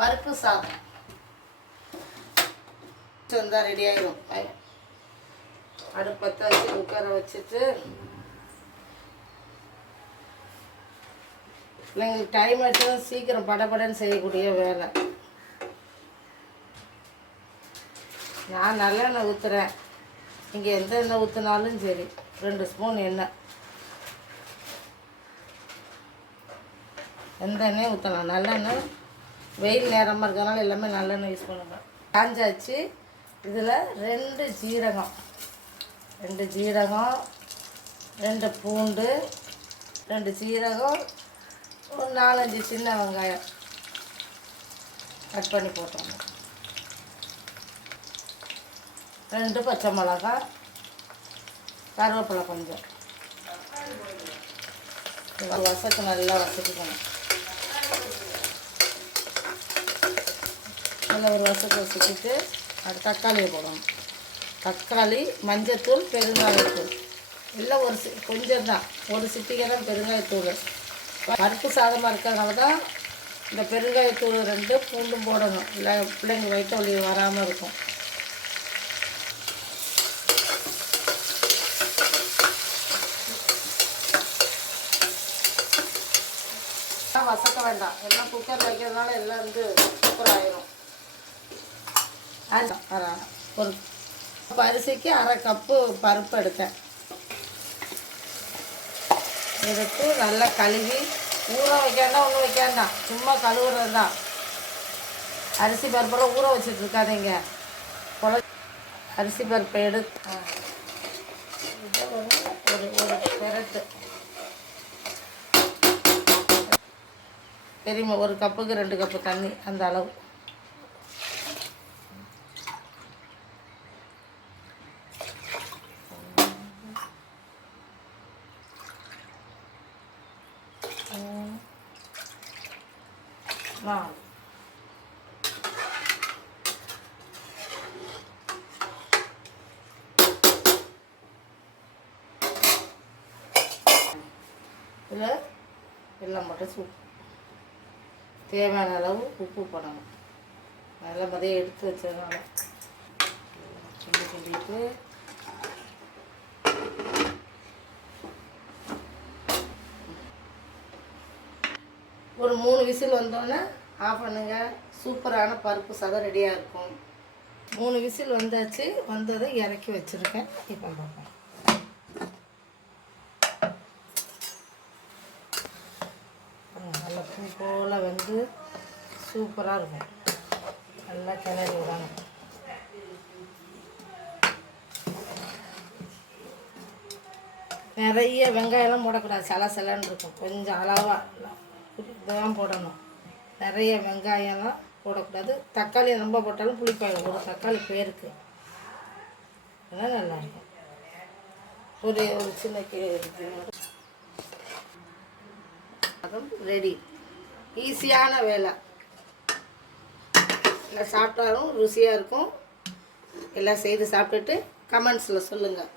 பருப்பு சாதம். வந்தால் ரெடி ஆயிரும். அடுப்பத்தை வச்சு உட்கார வச்சுட்டு எங்களுக்கு டைம் எடுத்து சீக்கிரம் படபடன்னு செய்யக்கூடிய வேலை. நான் நல்லெண்ணெய் ஊற்றுறேன் நீங்கள் எந்த எண்ணெய் ஊற்றினாலும் சரி ரெண்டு ஸ்பூன் எண்ணெய். எந்த எண்ணெயும் ஊற்றலாம் நல்லெண்ணெய்? வெயில் நேரமாக இருக்கிறதுனால எல்லாமே நல்லெண்ணெய் யூஸ் பண்ணுங்க. காஞ்சாச்சு. இதில் ரெண்டு ஜீரகம். ரெண்டு ஜீரகம் ரெண்டு பூண்டு ரெண்டு ஜீரகம் ஒரு நாலஞ்சு சின்ன வெங்காயம் கட் பண்ணி போட்டோம். ரெண்டு பச்சை மிளகாய் கருவேப்பிலை கொஞ்சம். வசக்கு நல்லா வசக்கிக்கணும். நல்லா ஒரு வசத்தை வசக்கிட்டு அது தக்காளியை போடணும். தக்காளி மஞ்சத்தூள் பெருங்காயத்தூள். எல்லாம் ஒரு சி கொஞ்சம் தான். ஒரு சிட்டிகை தான் பெருங்காயத்தூள். பருப்பு சாதமாக இருக்கிறதுனால தான் இந்த பெருங்காயத்தூள் ரெண்டு பூண்டும் போடணும். இல்லை பிள்ளைங்க வயிற்று வலி வராமல் இருக்கும். வசக்க வேண்டாம். எல்லாம் குக்கர் வைக்கிறதுனால எல்லாம் வந்து சூப்பராகிடும் ஒரு அரிசிக்கு அரை கப்பு பருப்பு எடுத்தேன். எடுத்து நல்லா கழுவி ஊற வைக்காண்டா ஒன்றும் வைக்காண்டாம் சும்மா கழுவுறது தான் அரிசி பருப்பெல்லாம் ஊற வச்சுட்டு இருக்காதீங்க குழ அரிசி பருப்பை எடுத்து ஒரு ஒரு பெரட்டு. பெரியம்மா ஒரு கப்புக்கு ரெண்டு கப்பு தண்ணி அந்த அளவு. நாலு இதில் எல்லாம் மட்டும் சூப் தேவையான அளவு உப்பு போடணும். நல்லா மதியம் எடுத்து வச்சதுனால. கிண்டி கிண்டிட்டு ஒரு மூணு விசில் வந்தோடனே ஆஃப் பண்ணுங்க. சூப்பரான பருப்பு சாதம் ரெடியாக இருக்கும். மூணு விசில் வந்தாச்சு. வந்ததை இறக்கி வச்சுருக்கேன். இப்போ பார்ப்போம் நல்லா பூ போல் வந்து சூப்பராக இருக்கும். நல்லா கிளறி விடணும். நிறைய வெங்காயம்லாம் போடக்கூடாது. சல சலன்னு இருக்கும். கொஞ்சம் அளவாக இதுதான் போடணும். நிறைய வெங்காயம்லாம் போடக்கூடாது. தக்காளி ரொம்ப போட்டாலும் புளிப்பாயிடும். ஒரு தக்காளி பேருக்கு. அதெல்லாம் நல்லாயிருக்கும் ஒரு ஒரு சின்ன அதுவும் ரெடி ஈஸியான வேலை. எல்லாம் சாப்பிட்டாலும் ருசியாக இருக்கும். எல்லாம் செய்து சாப்பிட்டுட்டு கமெண்ட்ஸில் சொல்லுங்கள்